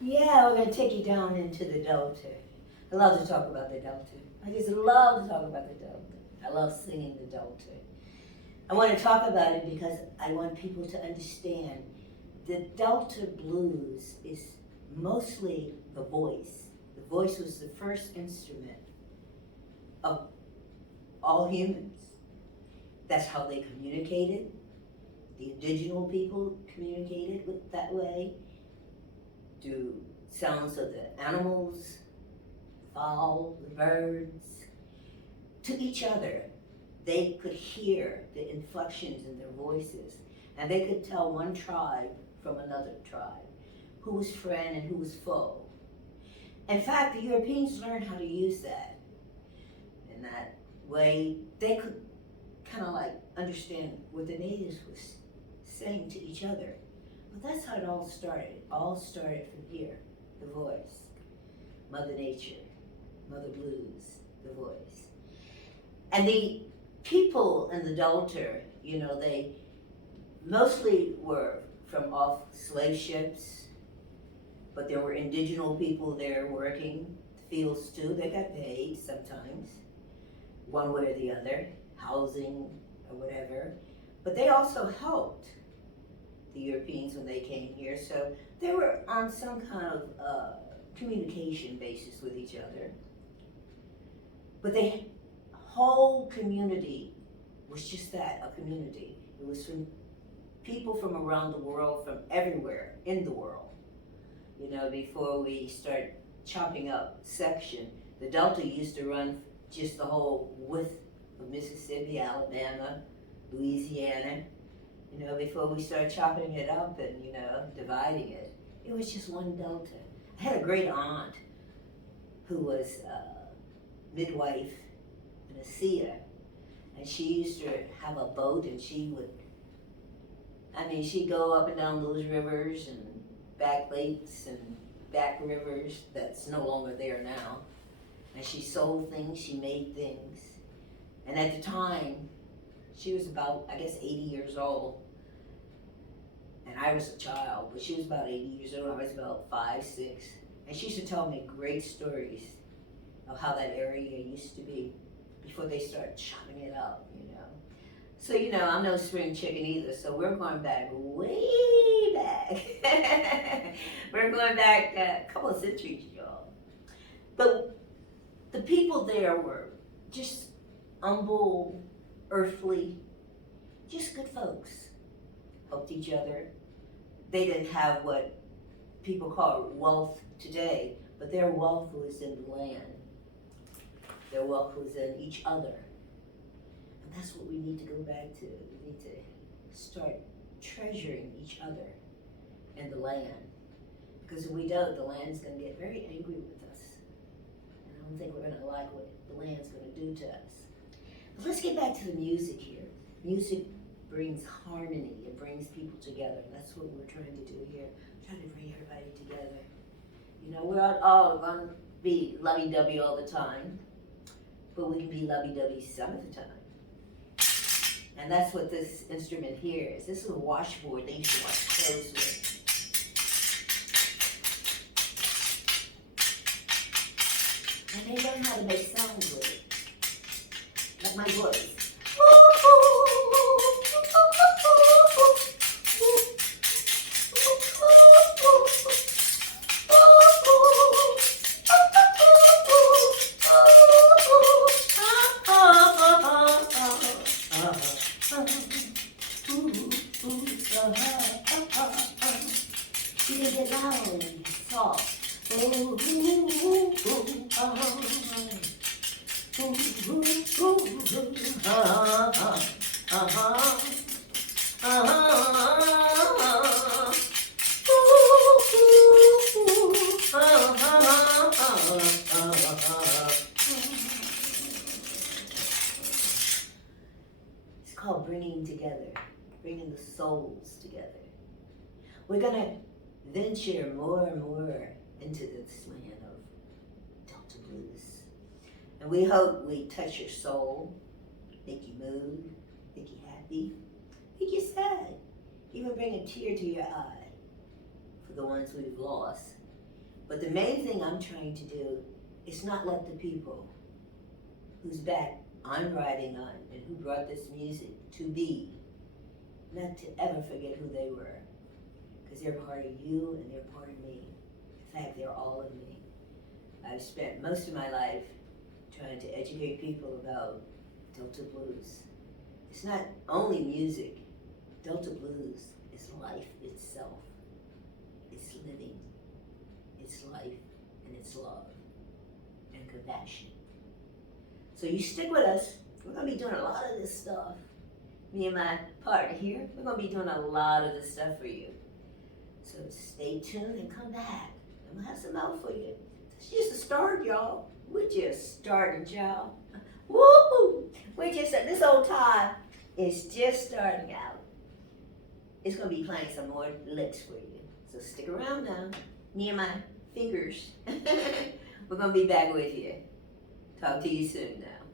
Yeah, we're going to take you down into the Delta. I love to talk about the Delta. I just love to talk about the Delta. I love singing the Delta. I want to talk about it because I want people to understand the Delta blues is mostly the voice. The voice was the first instrument of all humans. That's how they communicated. The indigenous people communicated with that way through sounds of the animals, the fowl, the birds, to each other. They could hear the inflections in their voices, and they could tell one tribe from another tribe who was friend and who was foe. In fact, the Europeans learned how to use that. In that way, they could kind of like understand what the natives was saying to each other. But that's how it all started. It all started from here, the voice. Mother Nature, Mother Blues, the voice. And the people in the Delta, they mostly were from off slave ships, but there were indigenous people there working the fields too. They got paid sometimes, one way or the other, housing or whatever. But they also helped the Europeans when they came here, so they were on some kind of communication basis with each other. But the whole community was just that, a community. It was from people from around the world, from everywhere in the world. Before we start chopping up section, the Delta used to run just the whole width of Mississippi, Alabama, Louisiana. Before we start chopping it up and, dividing it, it was just one Delta. I had a great aunt who was a midwife and a seer, and she used to have a boat, and she'd go up and down those rivers and back lakes and back rivers that's no longer there now. And she sold things, she made things. And at the time, she was about, I guess, 80 years old. And I was a child, but she was about 80 years old. I was about 5, 6. And she used to tell me great stories of how that area used to be before they started chopping it up. So, I'm no spring chicken either, so we're going back way back. We're going back a couple of centuries, y'all. But the people there were just humble, earthly, just good folks. Helped each other. They didn't have what people call wealth today, but their wealth was in the land. Their wealth was in each other. And that's what we need to go back to. We need to start treasuring each other and the land. Because if we don't, the land's going to get very angry with us. And I don't think we're going to like what the land's going to do to us. But let's get back to the music here. Music brings harmony. It brings people together. That's what we're trying to do here. We're trying to bring everybody together. We're not all going to be lovey-dovey all the time, but we can be lovey-dovey some of the time. And that's what this instrument here is. This is a washboard they used to wash clothes with. And they learned how to make sounds with it. Like my voice. You can get loud and soft. It's called bringing together, bringing the souls together. We're going to venture more and more into this land of Delta Blues. And we hope we touch your soul, make you move, make you happy, make you sad, even bring a tear to your eye for the ones we've lost. But the main thing I'm trying to do is not let the people whose back I'm riding on and who brought this music to be, not to ever forget who they were. Because they're part of you and they're part of me. In fact, they're all of me. I've spent most of my life trying to educate people about Delta Blues. It's not only music. Delta Blues is life itself. It's living. It's life and it's love and compassion. So you stick with us. We're going to be doing a lot of this stuff. Me and my partner here, we're going to be doing a lot of this stuff for you. So stay tuned and come back. I'm going to have some out for you. It's just a start, y'all. We're just starting, y'all. Woo! We're just, this old time is just starting out. It's going to be playing some more licks for you. So stick around now. Me and my fingers. We're going to be back with you. Talk to you soon now.